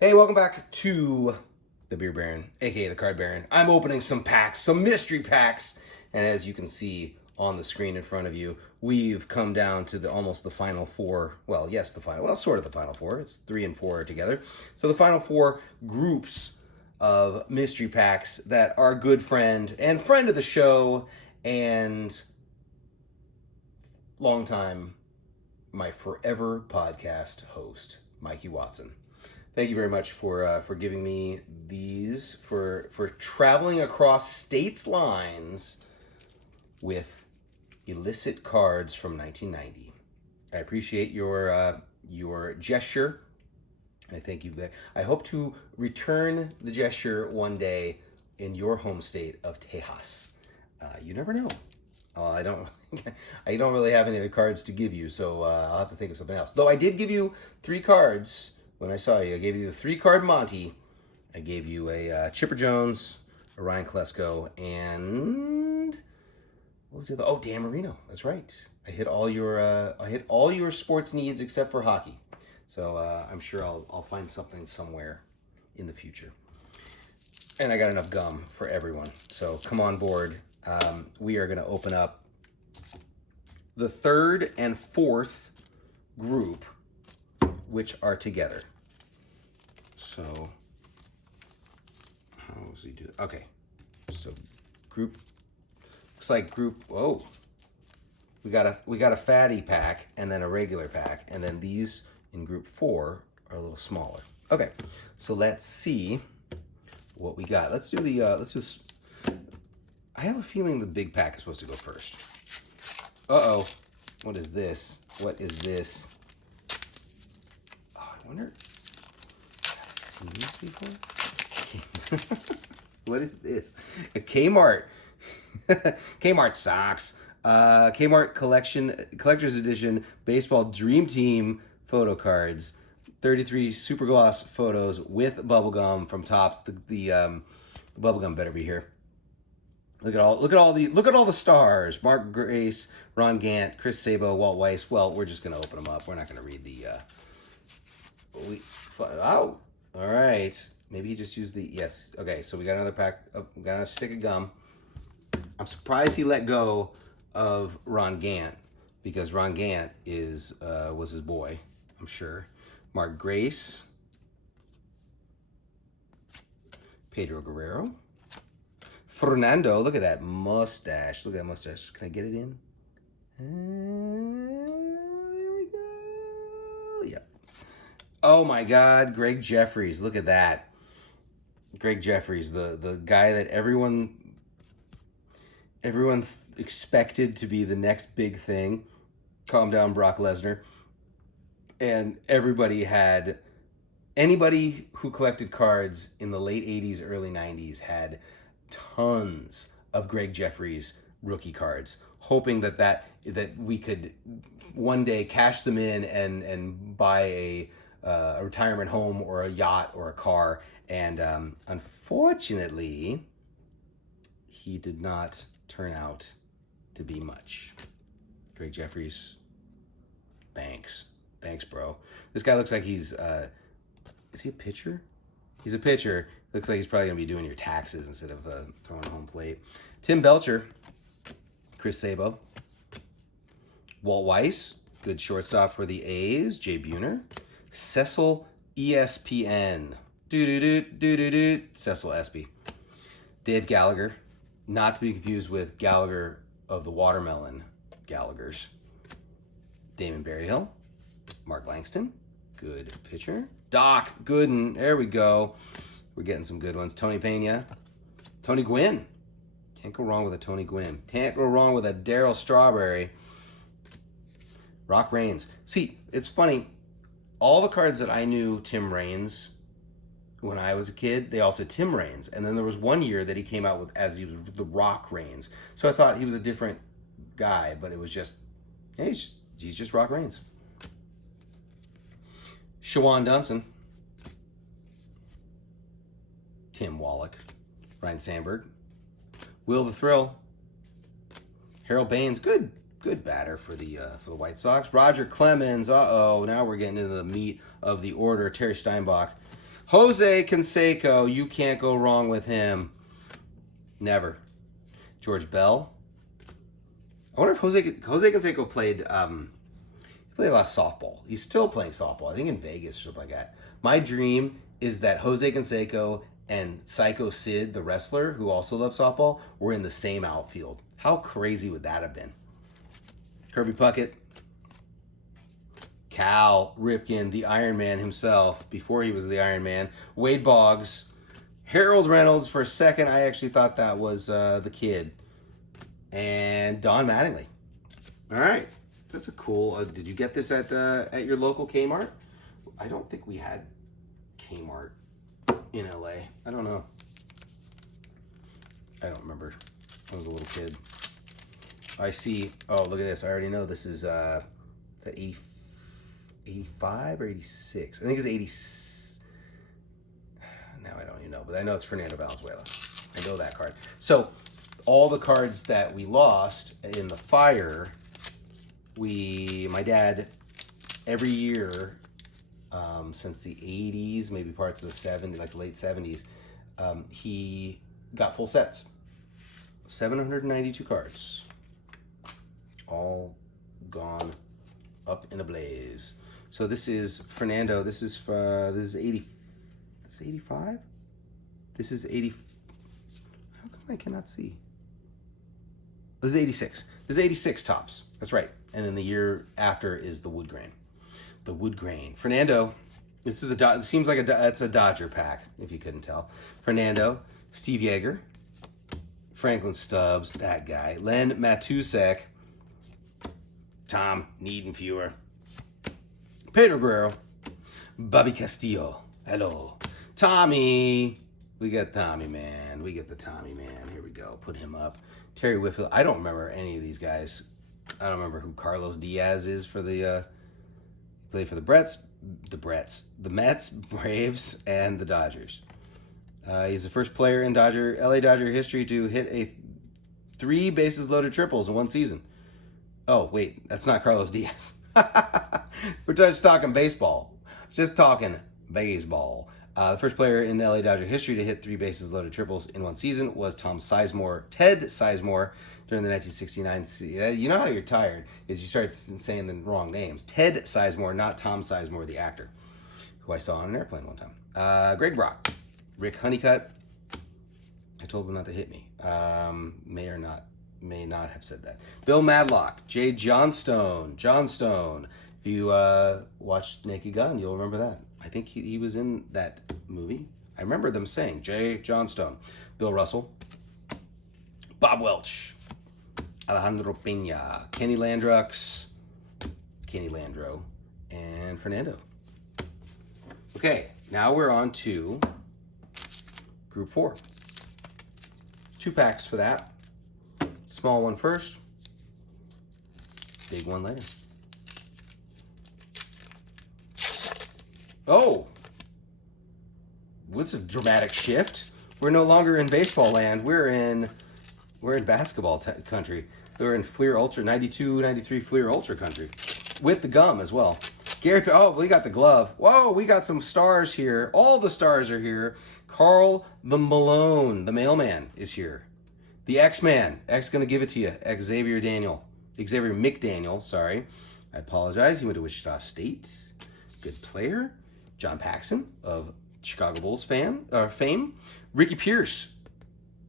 Hey, welcome back to the Beer Baron, aka the Card Baron. I'm opening some packs, some mystery packs, and as you can see on the screen in front of you, we've come down to almost the final four. Well, yes, sort of the final four. It's 3 and 4 together. So the final four groups of mystery packs that our good friend and friend of the show and longtime my forever podcast host, Mikey Watson. Thank you very much for giving me these, for traveling across states' lines with illicit cards from 1990. I appreciate your gesture. I thank you. I hope to return the gesture one day in your home state of Tejas. You never know. I don't. I don't really have any other cards to give you, so I'll have to think of something else. Though I did give you 3 cards when I saw you. I gave you the 3-card Monty. I gave you a Chipper Jones, a Ryan Klesko, and what was the other? Oh, Dan Marino. That's right. I hit all your sports needs except for hockey. So I'm sure I'll find something somewhere in the future. And I got enough gum for everyone. So come on board. We are going to open up the 3rd and 4th group, which are together. So how does he do it? Okay. So group looks like group. Whoa. We got a fatty pack and then a regular pack, and then these in group 4 are a little smaller. Okay. So let's see what we got. Let's do the I have a feeling the big pack is supposed to go first. Uh-oh. What is this? What is this? Oh, I wonder. Have I seen this before? What is this? A Kmart. Kmart socks. Kmart collector's edition baseball dream team photo cards. 33 super gloss photos with bubblegum from Topps. The bubblegum better be here. Look at all the stars. Mark Grace, Ron Gant, Chris Sabo, Walt Weiss. Well, we're just gonna open them up. We're not gonna read the. All right. Maybe you just use the yes. Okay, so we got another pack. We got another stick of gum. I'm surprised he let go of Ron Gant because Ron Gant was his boy. I'm sure. Mark Grace, Pedro Guerrero. Fernando, look at that mustache. Look at that mustache. Can I get it in? There we go. Yep. Oh my God, Greg Jeffries. Look at that. Greg Jeffries, the guy that everyone expected to be the next big thing. Calm down, Brock Lesnar. And anybody who collected cards in the late 80s, early 90s had tons of Greg Jeffries rookie cards, hoping that we could one day cash them in and buy a retirement home or a yacht or a car. And unfortunately, he did not turn out to be much. Greg Jeffries, thanks, bro. This guy looks like he's is he a pitcher? He's a pitcher. Looks like he's probably going to be doing your taxes instead of throwing a home plate. Tim Belcher, Chris Sabo, Walt Weiss, good shortstop for the A's, Jay Buhner, Cecil ESPN, Cecil Espy, Dave Gallagher, not to be confused with Gallagher of the Watermelon Gallaghers, Damon Berryhill, Mark Langston, good pitcher, Doc Gooden, there we go. We're getting some good ones. Tony Pena. Tony Gwynn. Can't go wrong with a Tony Gwynn. Can't go wrong with a Darryl Strawberry. Rock Raines. See, it's funny. All the cards that I knew Tim Raines when I was a kid, they all said Tim Raines. And then there was one year that he came out with as he was the Rock Raines. So I thought he was a different guy, but it was just, hey, he's just Rock Raines. Shawan Dunson. Tim Wallach, Ryan Sandberg, Will the Thrill, Harold Baines, good batter for the White Sox. Roger Clemens, now we're getting into the meat of the order. Terry Steinbach, Jose Canseco, you can't go wrong with him. Never. George Bell. I wonder if Jose Canseco played a lot of softball. He's still playing softball. I think in Vegas or something like that. My dream is that Jose Canseco and Psycho Sid, the wrestler, who also loves softball, were in the same outfield. How crazy would that have been? Kirby Puckett. Cal Ripken, the Iron Man himself, before he was the Iron Man. Wade Boggs. Harold Reynolds, for a second, I actually thought that was the kid. And Don Mattingly. All right. That's a cool... did you get this at your local Kmart? I don't think we had Kmart in LA. I don't know. I don't remember. I was a little kid. I see... Oh, look at this. I already know this is... is that 85 or 86? I think it's 80. Now I don't even know, but I know it's Fernando Valenzuela. I know that card. So all the cards that we lost in the fire, my dad, every year since the 80s, maybe parts of the 70s, like the late 70s, he got full sets. 792 cards. All gone up in a blaze. So this is Fernando. This is 80. This is 85. This is 80. How come I cannot see? This is 86. This is 86 tops. That's right. And then the year after is the wood grain. The wood grain. Fernando. This is it seems like it's a Dodger pack, if you couldn't tell. Fernando, Steve Yeager, Franklin Stubbs, that guy, Len Matusek, Tom Niedenfuer, Pedro Guerrero, Bobby Castillo. Hello. Tommy. We got Tommy, man. We get the Tommy, man. Here we go. Put him up. Terry Whitfield. I don't remember any of these guys. I don't remember who Carlos Diaz is for the... played for the Mets, Braves, and the Dodgers. He's the first player in LA Dodger history to hit 3 bases loaded triples in one season. Oh, wait. That's not Carlos Diaz. We're just talking baseball. Just talking baseball. The first player in LA Dodger history to hit 3 bases loaded triples in one season was Ted Sizemore, during the 1969 season. You know how you're tired is you start saying the wrong names. Ted Sizemore, not Tom Sizemore, the actor, who I saw on an airplane one time. Greg Brock, Rick Honeycutt. I told him not to hit me. May not have said that. Bill Madlock, Jay Johnstone. If you watched Naked Gun, you'll remember that. I think he was in that movie. I remember them saying Jay Johnstone. Bill Russell, Bob Welch, Alejandro Pena, Kenny Landro, and Fernando. Okay, now we're on to Group 4. 2 packs for that. Small one first, big one later. Oh, what's a dramatic shift? We're no longer in baseball land. We're in basketball country. We're in Fleer Ultra, 92, 93 Fleer Ultra country. With the gum as well. We got the glove. Whoa, we got some stars here. All the stars are here. Carl the Malone, the mailman, is here. The X-Man. X gonna give it to you. Xavier McDaniel, sorry. I apologize. He went to Wichita State. Good player. John Paxson of Chicago Bulls fame. Ricky Pierce.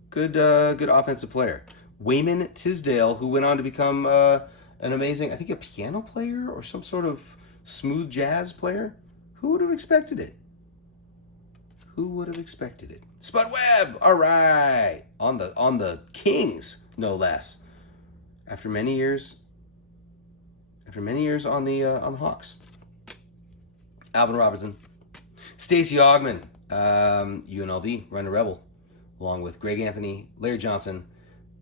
Good offensive player. Wayman Tisdale, who went on to become an amazing, I think, a piano player or some sort of smooth jazz player. Who would have expected it? Spud Webb, all right, on the Kings, no less. After many years on the Hawks. Alvin Robertson, Stacey Augmon, UNLV, Runner Rebel, along with Greg Anthony, Larry Johnson,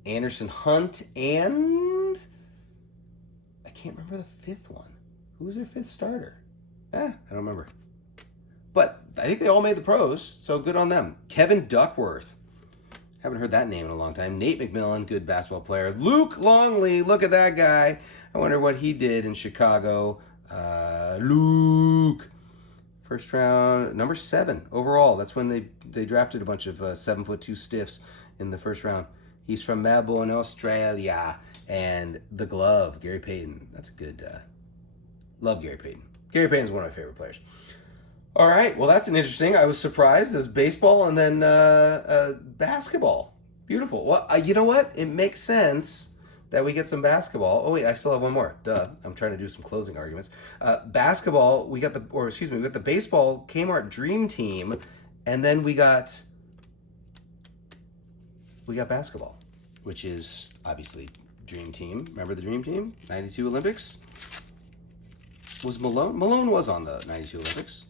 Anderson Hunt, and I can't remember the 5th one. Who was their 5th starter? I don't remember. But I think they all made the pros, so good on them. Kevin Duckworth. Haven't heard that name in a long time. Nate McMillan, good basketball player. Luke Longley, look at that guy. I wonder what he did in Chicago. Luke. First round, number 7 overall. That's when they drafted a bunch of 7'2" stiffs in the first round. He's from Melbourne, Australia. And the glove, Gary Payton. That's a good, love Gary Payton. Gary Payton's one of my favorite players. All right, well, that's an interesting. I was surprised. There's baseball and then basketball. Beautiful. Well, you know what? It makes sense that we get some basketball. Oh, wait, I still have one more. Duh. I'm trying to do some closing arguments. Basketball, we got the baseball Kmart Dream Team, and then we got basketball, which is obviously Dream Team. Remember the Dream Team? 92 Olympics? Was Malone? Malone was on the 92 Olympics.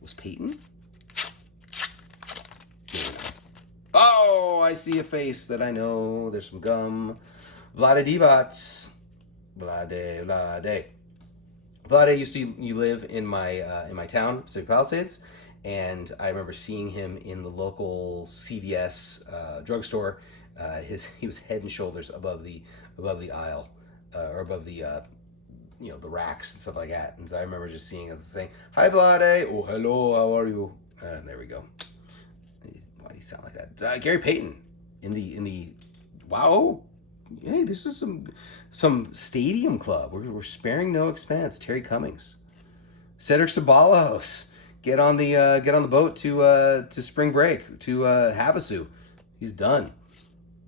Was Peyton? Maybe not. Oh, I see a face that I know. There's some gum. Vlade Divac. Vlade. Vlade used to live in my town, Pacific Palisades, and I remember seeing him in the local CVS drugstore. He was head and shoulders above the aisle, or above the the racks and stuff like that. And so I remember just seeing it saying, "Hi Vlade, oh hello, how are you?" There we go. Why do you sound like that? Gary Payton in the wow. Hey, this is some stadium club. We're sparing no expense. Terry Cummings, Cedric Ceballos, get on the boat to spring break to Havasu. He's done.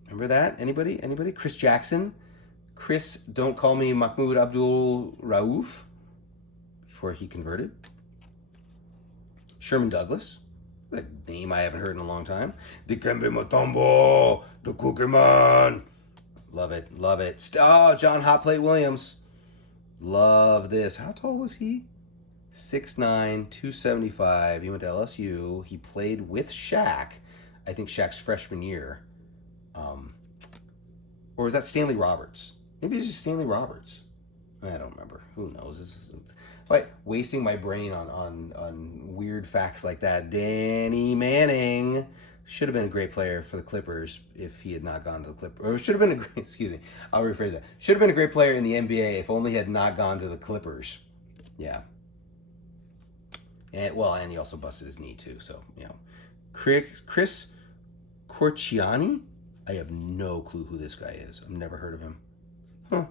Remember that? Anybody? Chris Jackson. Chris, don't call me Mahmoud Abdul Rauf, before he converted. Sherman Douglas, a name I haven't heard in a long time. Dikembe Mutombo, the Cookie Man. Love it. Oh, John Hot Plate Williams. Love this. How tall was he? 6'9", 275. He went to LSU. He played with Shaq, I think Shaq's freshman year. Or was that Stanley Roberts? Maybe it's just Stanley Roberts. I don't remember. Who knows? It's like wasting my brain on weird facts like that. Danny Manning should have been a great player for the Clippers if he had not gone to the Clippers. Or should have been I'll rephrase that. Should have been a great player in the NBA if only he had not gone to the Clippers. Yeah. And he also busted his knee too. So, Chris Corciani? I have no clue who this guy is. I've never heard of him. Huh.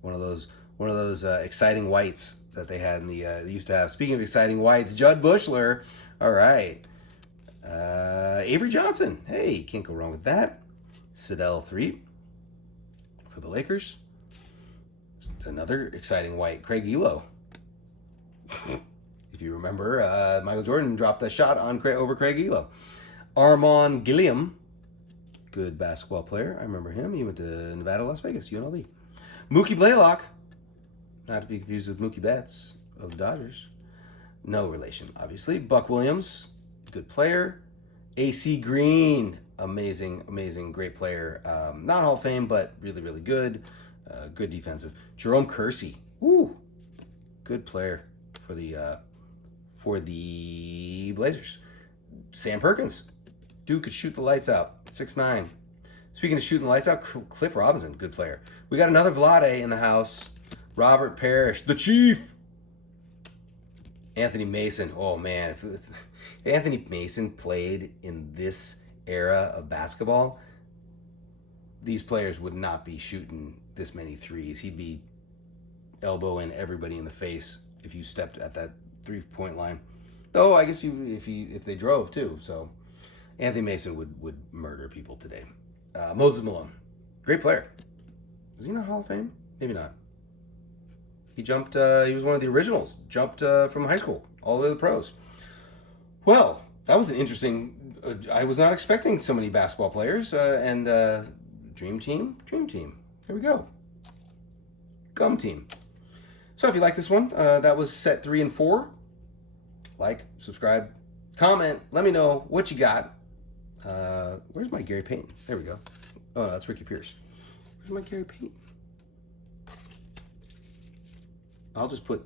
One of those exciting whites that they had they used to have. Speaking of exciting whites, Judd Bushler. All right. Avery Johnson. Hey, can't go wrong with that. Sidell 3 for the Lakers. Just another exciting white, Craig Elo. If you remember, Michael Jordan dropped that shot over Craig Elo. Armon Gilliam. Good basketball player. I remember him. He went to Nevada, Las Vegas, UNLV. Mookie Blaylock. Not to be confused with Mookie Betts of the Dodgers. No relation, obviously. Buck Williams. Good player. AC Green. Amazing, great player. Not Hall of Fame, but really, really good. Good defensive. Jerome Kersey. Woo. Good player for the Blazers. Sam Perkins. Dude could shoot the lights out. 6'9". Speaking of shooting the lights out, Cliff Robinson, good player. We got another Vlade in the house. Robert Parrish, the Chief. Anthony Mason. Oh, man. If Anthony Mason played in this era of basketball, these players would not be shooting this many threes. He'd be elbowing everybody in the face if you stepped at that 3-point line. Though, I guess if they drove, too. So, Anthony Mason would murder people today. Moses Malone. Great player. Is he not Hall of Fame? Maybe not. He jumped, he was one of the originals. Jumped from high school all the way to the pros. Well, that was an interesting, I was not expecting so many basketball players. And Dream Team. There we go. Gum Team. So if you like this one, that was set 3 and 4. Like, subscribe, comment, let me know what you got. Where's my Gary Payton? There we go. Oh, no, that's Ricky Pierce. Where's my Gary Payton? I'll just put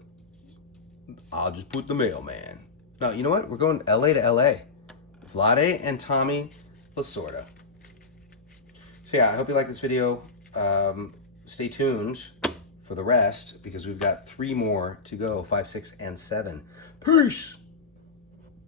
the mailman. No, you know what? We're going LA to LA. Vlade and Tommy Lasorda. So yeah, I hope you like this video. Stay tuned for the rest because we've got 3 more to go, 5, 6, and 7. Peace!